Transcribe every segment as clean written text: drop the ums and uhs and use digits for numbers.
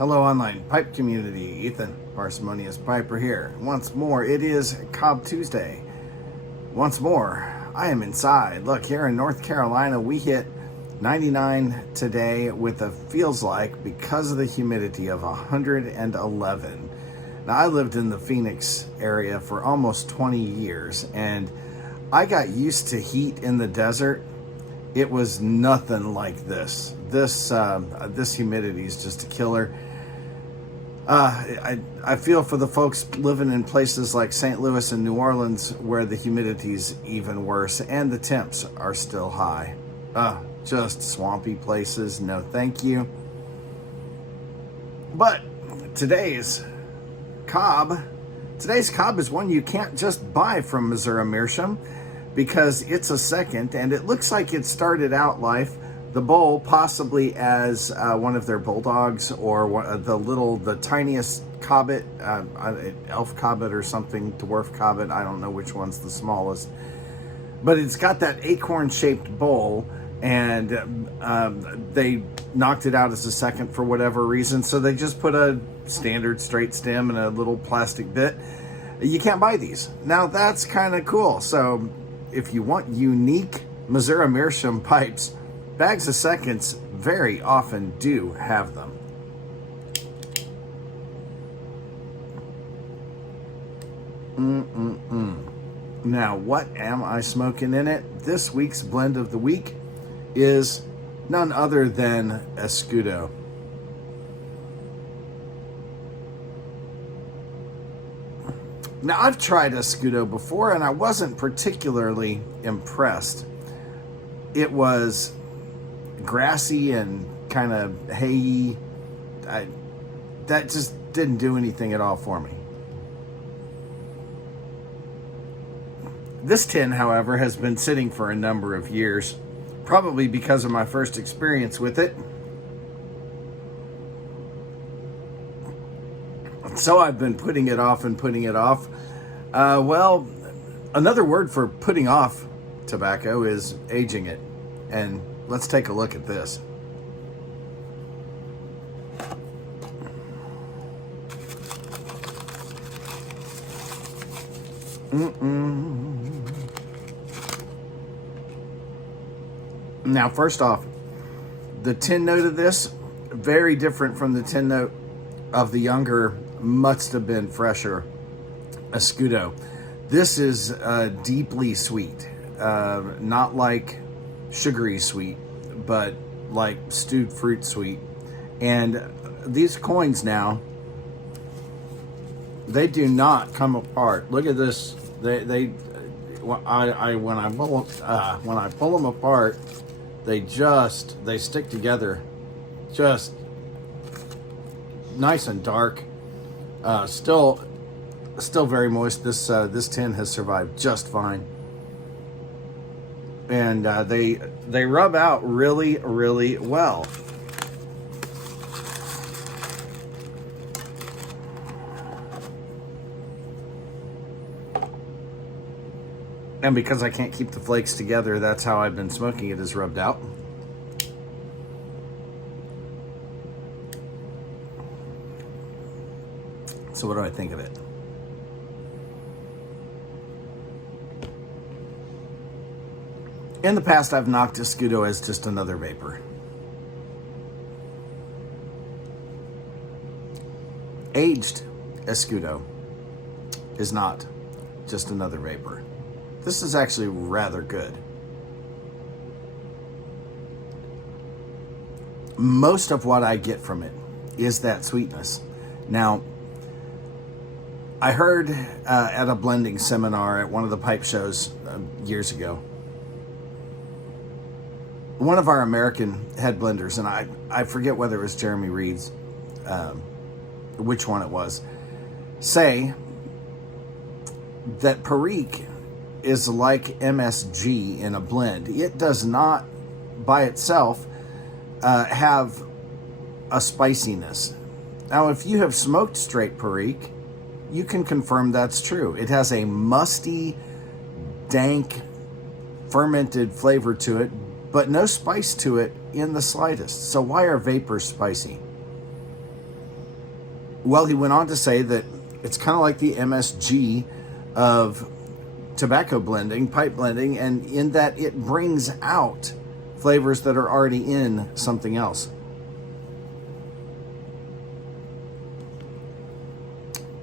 Hello, online pipe community. Ethan, Parsimonious Piper here. Once more, it is Cobb Tuesday. Once more, I am inside. Look, here in North Carolina, we hit 99 today with a feels like, because of the humidity, of 111. Now, I lived in the Phoenix area for almost 20 years, and I got used to heat in the desert. It was nothing like this. This humidity is just a killer. I feel for the folks living in places like St. Louis and New Orleans where the humidity's even worse and the temps are still high. Just swampy places, no thank you. But today's Cobb is one you can't just buy from Missouri Meerschaum, because it's a second, and it looks like it started out life, the bull, possibly as one of their bulldogs, or the tiniest cobbet, elf cobbet or something, dwarf cobbet. I don't know which one's the smallest, but it's got that acorn shaped bull, and they knocked it out as a second for whatever reason, so they just put a standard straight stem and a little plastic bit. You can't buy these. Now that's kind of cool. So if you want unique Missouri Meerschaum pipes, bags of seconds very often do have them. Now, what am I smoking in it? This week's blend of the week is none other than Escudo. Now, I've tried Escudo before, and I wasn't particularly impressed. It was grassy and kind of hayy. That just didn't do anything at all for me. This tin, however, has been sitting for a number of years, probably because of my first experience with it. So I've been putting it off and putting it off. Well, another word for putting off tobacco is aging it. And let's take a look at this. Now, first off, the tin note of this, very different from the tin note of the younger, must have been fresher Escudo. This is deeply sweet, not like sugary sweet, but like stewed fruit sweet. And these coins now, they do not come apart. Look at this. When I pull them apart, they stick together, just nice and dark. Still very moist. This tin has survived just fine, and they rub out really, really well. And because I can't keep the flakes together, that's how I've been smoking it, is rubbed out. So what do I think of it? In the past, I've knocked Escudo as just another vapor. Aged Escudo is not just another vapor. This is actually rather good. Most of what I get from it is that sweetness. Now, I heard at a blending seminar at one of the pipe shows years ago, one of our American head blenders, and I forget whether it was Jeremy Reed's, which one it was, say that Perique is like MSG in a blend. It does not by itself have a spiciness. Now, if you have smoked straight Perique, you can confirm that's true. It has a musty, dank, fermented flavor to it, but no spice to it in the slightest. So why are vapors spicy? Well, he went on to say that it's kind of like the MSG of tobacco blending, pipe blending, and in that it brings out flavors that are already in something else.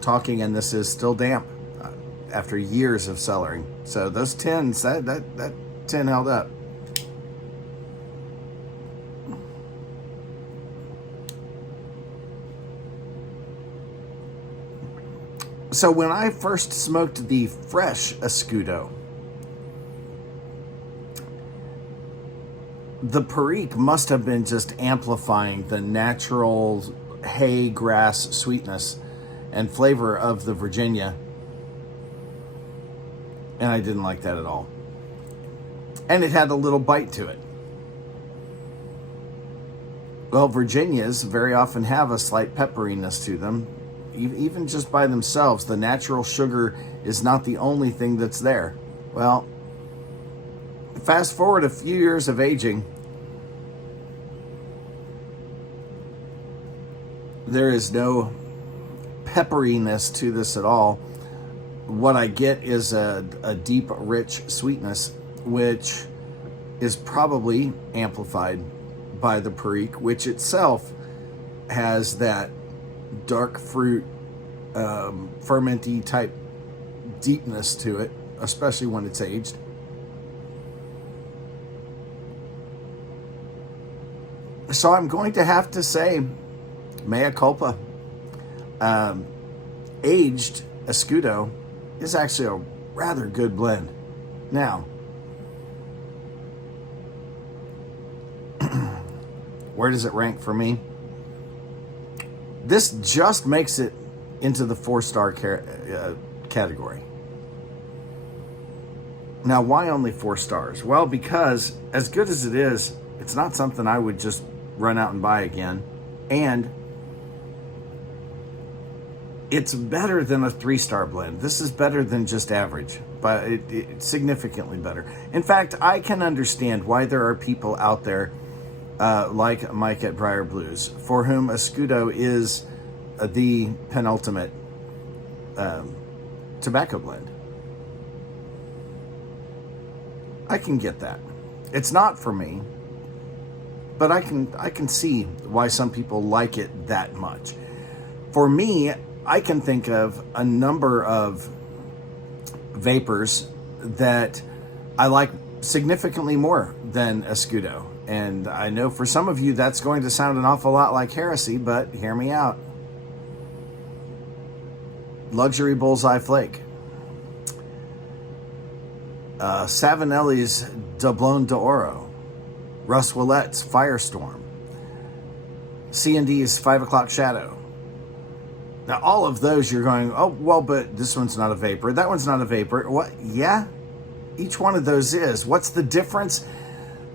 Talking, and this is still damp after years of cellaring. So those tins, that tin held up. So when I first smoked the fresh Escudo, the Perique must have been just amplifying the natural hay grass sweetness and flavor of the Virginia. And I didn't like that at all. And it had a little bite to it. Well, Virginias very often have a slight pepperiness to them. Even just by themselves, the natural sugar is not the only thing that's there. Well, fast forward a few years of aging, there is no pepperiness to this at all. What I get is a deep, rich sweetness, which is probably amplified by the Perique, which itself has that dark fruit, fermenty type deepness to it, especially when it's aged. So I'm going to have to say, mea culpa. Aged Escudo is actually a rather good blend. Now, where does it rank for me? This just makes it into the 4-star category. Now, why only 4 stars? Well, because as good as it is, it's not something I would just run out and buy again. And it's better than a 3-star blend. This is better than just average, but it's significantly better. In fact, I can understand why there are people out there like Mike at Briar Blues, for whom Escudo is the penultimate tobacco blend. I can get that. It's not for me, but I can see why some people like it that much. For me, I can think of a number of vapors that I like significantly more than Escudo. And I know for some of you that's going to sound an awful lot like heresy, but hear me out. Luxury Bullseye Flake. Savinelli's Doblon d'Oro. Russ Willette's Firestorm. C&D's 5 O'Clock Shadow. Now, all of those you're going, oh, well, but this one's not a vapor. That one's not a vapor. What? Yeah, each one of those is. What's the difference?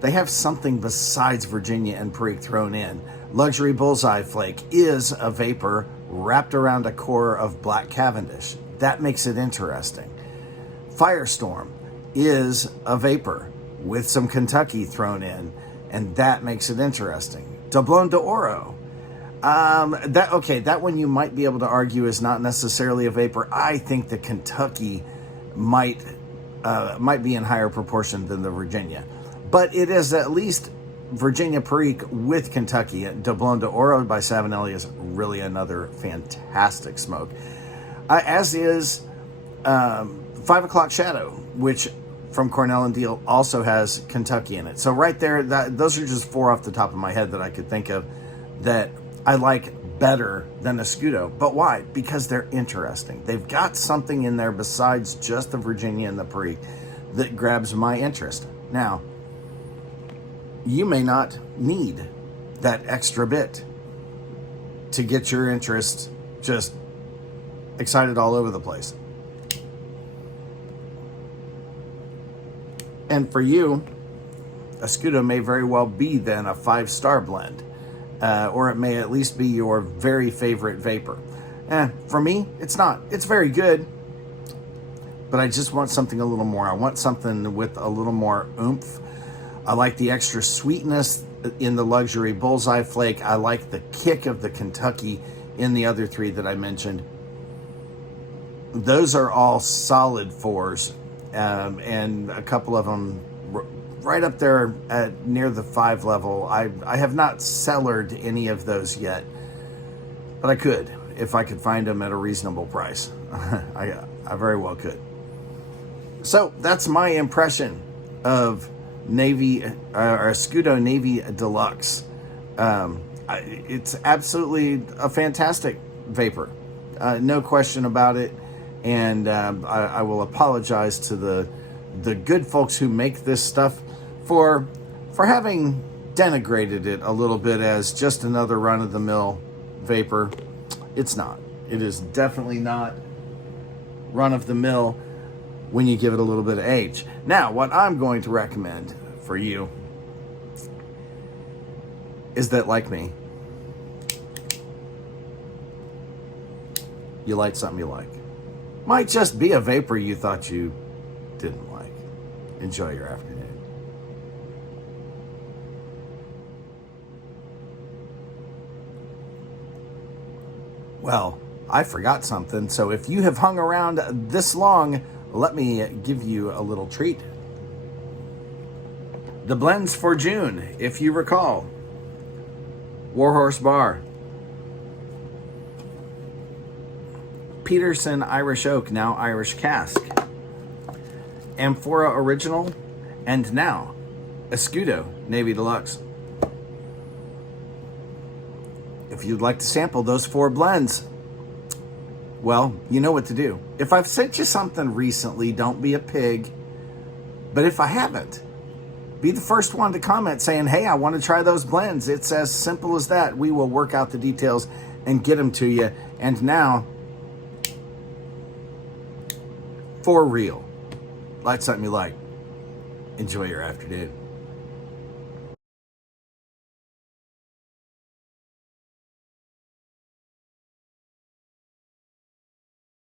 They have something besides Virginia and Perique thrown in. Luxury Bullseye Flake is a vapor wrapped around a core of Black Cavendish. That makes it interesting. Firestorm is a vapor with some Kentucky thrown in, and that makes it interesting. Doblon d'Oro. That one you might be able to argue is not necessarily a vapor. I think the Kentucky might be in higher proportion than the Virginia. But it is at least Virginia Perique with Kentucky. Doblon d'Oro by Savinelli is really another fantastic smoke. As is 5 O'Clock Shadow, which from Cornell and Deal also has Kentucky in it. So right there, those are just 4 off the top of my head that I could think of that I like better than Escudo. But why? Because they're interesting. They've got something in there besides just the Virginia and the Perique that grabs my interest. Now, you may not need that extra bit to get your interest just excited all over the place. And for you, Escudo may very well be then a 5-star blend, or it may at least be your very favorite vapor. For me, it's not. It's very good, but I just want something a little more. I want something with a little more oomph. I like the extra sweetness in the Luxury Bullseye Flake. I like the kick of the Kentucky in the other three that I mentioned. Those are all solid 4s, and a couple of them right up there at near the 5 level. I have not cellared any of those yet, but I could if I could find them at a reasonable price. I very well could. So that's my impression of Navy or Escudo Navy Deluxe. It's absolutely a fantastic vapor, no question about it. And I will apologize to the good folks who make this stuff for having denigrated it a little bit as just another run-of-the-mill vapor. It's not. It is definitely not run-of-the-mill when you give it a little bit of age. Now, what I'm going to recommend for you is that, like me, you light something you like. Might just be a vapor you thought you didn't like. Enjoy your afternoon. Well, I forgot something, so if you have hung around this long, let me give you a little treat. The blends for June, if you recall: Warhorse Bar, Peterson Irish Oak, now Irish Cask, Amphora Original, and now Escudo Navy Deluxe. If you'd like to sample those 4 blends, well, you know what to do. If I've sent you something recently, don't be a pig. But if I haven't, be the first one to comment saying, hey, I want to try those blends. It's as simple as that. We will work out the details and get them to you. And now, for real, light something you like. Enjoy your afternoon.